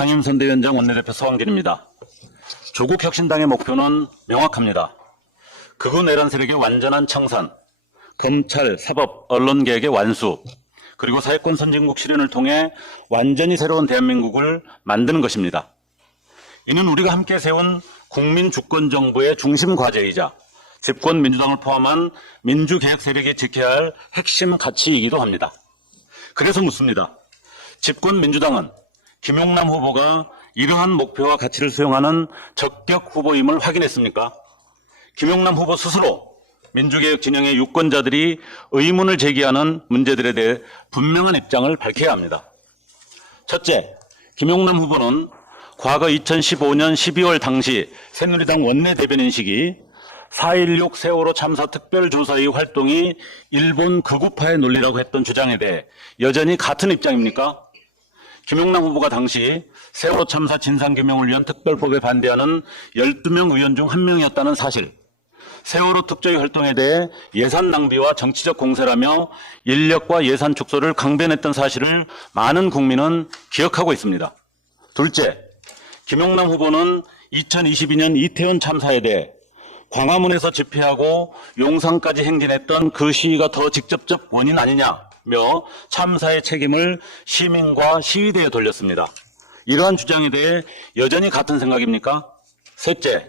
상임선대위원장 원내대표 서왕진입니다. 조국혁신당의 목표는 명확합니다. 극우 내란 세력의 완전한 청산, 검찰, 사법, 언론개혁의 완수, 그리고 사회권 선진국 실현을 통해 완전히 새로운 대한민국을 만드는 것입니다. 이는 우리가 함께 세운 국민주권정부의 중심 과제이자 집권민주당을 포함한 민주개혁 세력이 지켜야 할 핵심 가치이기도 합니다. 그래서 묻습니다. 집권민주당은 김용남 후보가 이러한 목표와 가치를 수용하는 적격 후보임을 확인했습니까? 김용남 후보 스스로 민주개혁 진영의 유권자들이 의문을 제기하는 문제들에 대해 분명한 입장을 밝혀야 합니다. 첫째, 김용남 후보는 과거 2015년 12월 당시 새누리당 원내대변인 시기 4.16 세월호 참사 특별조사위 활동이 일본 극우파의 논리라고 했던 주장에 대해 여전히 같은 입장입니까? 김용남 후보가 당시 세월호 참사 진상규명을 위한 특별법에 반대하는 12명 의원 중 1명이었다는 사실, 세월호 특조위 활동에 대해 예산 낭비와 정치적 공세라며 인력과 예산 축소를 강변했던 사실을 많은 국민은 기억하고 있습니다. 둘째, 김용남 후보는 2022년 이태원 참사에 대해 광화문에서 집회하고 용산까지 행진했던 그 시위가 더 직접적 원인 아니냐며 참사의 책임을 시민과 시위대에 돌렸습니다. 이러한 주장에 대해 여전히 같은 생각입니까? 셋째,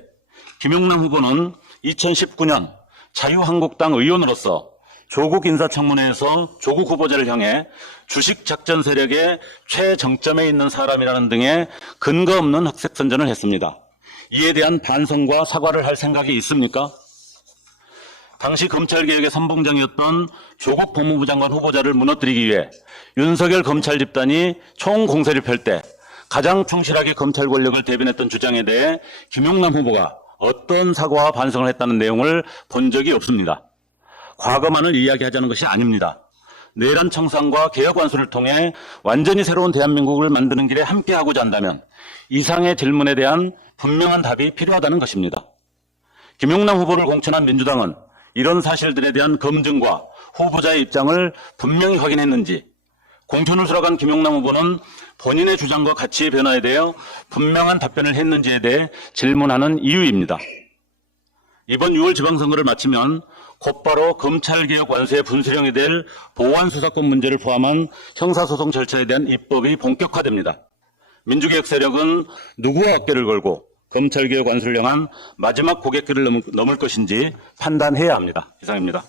김용남 후보는 2019년 자유한국당 의원으로서 조국 인사청문회에서 조국 후보자를 향해 주식작전 세력의 최정점에 있는 사람이라는 등의 근거 없는 흑색 선전을 했습니다. 이에 대한 반성과 사과를 할 생각이 있습니까? 당시 검찰개혁의 선봉장이었던 조국 법무부 장관 후보자를 무너뜨리기 위해 윤석열 검찰 집단이 총공세를 펼 때 가장 충실하게 검찰 권력을 대변했던 주장에 대해 김용남 후보가 어떤 사과와 반성을 했다는 내용을 본 적이 없습니다. 과거만을 이야기하자는 것이 아닙니다. 내란 청산과 개혁 완수를 통해 완전히 새로운 대한민국을 만드는 길에 함께하고자 한다면 이상의 질문에 대한 분명한 답이 필요하다는 것입니다. 김용남 후보를 공천한 민주당은 이런 사실들에 대한 검증과 후보자의 입장을 분명히 확인했는지, 공천을 수락한 김용남 후보는 본인의 주장과 가치의 변화에 대해 분명한 답변을 했는지에 대해 질문하는 이유입니다. 이번 6월 지방선거를 마치면 곧바로 검찰개혁 완수의 분수령이 될 보안수사권 문제를 포함한 형사소송 절차에 대한 입법이 본격화됩니다. 민주개혁 세력은 누구와 어깨를 걸고 검찰개혁 완수를 향한 마지막 고갯길을 넘을 것인지 판단해야 합니다. 이상입니다.